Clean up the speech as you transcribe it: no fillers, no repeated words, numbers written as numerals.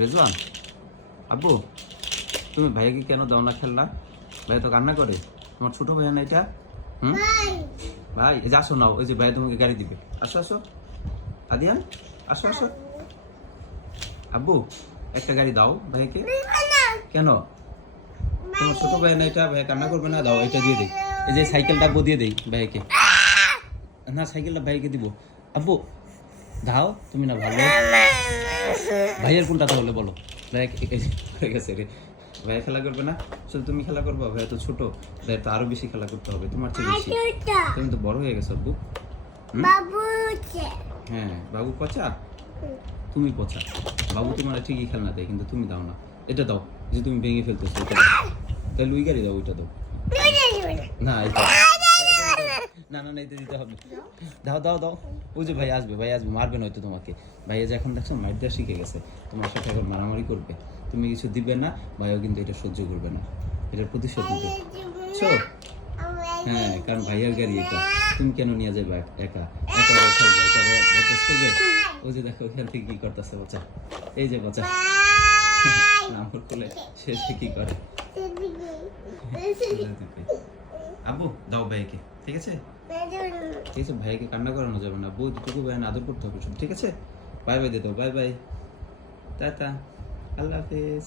রেজওয়ান, আব্বু তুমি ভাইয়াকে কেন দাও না খেলনা? ভাইয়া তো কান্না করে। তোমার ছোট ভাইয়া না এটা? হুম ভাই, এই যে আসো নাও, ওই যে ভাইয়া তোমাকে গাড়ি দিবে। আসো আসো আদিয়ান, আসো আসো। আব্বু একটা গাড়ি দাও ভাইকে। কেন? তোমার ছোট ভাই না এটা? ভাইয়া কান্না করবে না, দাও এটা দিয়ে দেই। এই যে সাইকেলটা আব্বু দিয়ে দেই ভাইকে। না সাইকেলটা ভাইকে দিব। আব্বু দাও, তুমি না ভালো। ভাইয়ের কোনটা তাহলে বলো? ভাইয়া হয়ে গেছে রে। ভাইয়া খেলা করবে না, শুধু তুমি খেলা করবো? ভাইয়া তো ছোট, ভাইয়া তো আরো বেশি খেলা করতে হবে তোমার চেয়ে বেশি। তুমি তো বড় হয়ে গেছো আব্বু। হ্যাঁ বাবু পচা, তুমি পচা। বাবু তোমার ঠিকই খেলনা দেয়, কিন্তু তুমি দাও না। এটা দাও, যে তুমি ভেঙে ফেলতেছো এটা দাও। তাহলে ওই গাড়ি দাও, ওইটা দাও। না এটা না না না, এটা দিতে হবে। দাও দাও দাও। ওই যে ভাই আসবে, ভাই আসবে, মারবে না হয়তো তোমাকে। ভাইয়া যে এখন দেখছো মাইর দেওয়া শিখে গেছে, তোমার সাথে এখন মারামারি করবে। তুমি কিছু দিবে না, ভাইও কিন্তু এটা সহ্য করবে না, এটার প্রতিশোধ নিবে। বুঝছো? হ্যাঁ, কারণ ভাইয়ার গাড়ি এটা, তুমি কেন নিয়ে যাবে একা? একা খেলবে, এটা ভাইয়া বরদাস্ত করবে? ওই যে দেখো ওখান থেকে কি করতেছে বাচ্চা, এই যে বাচ্চা নাম করলে সে কি করে। আব্বু দাও ভাইকে, ঠিক আছে? ঠিক আছে, ভাইকে কান্না করানো যাবে না, বই দুটুকু ভাই আদর করতে হবে, ঠিক আছে? বাই বাই দে দাও, বাই বাই, টাটা, আল্লাহ হাফেজ।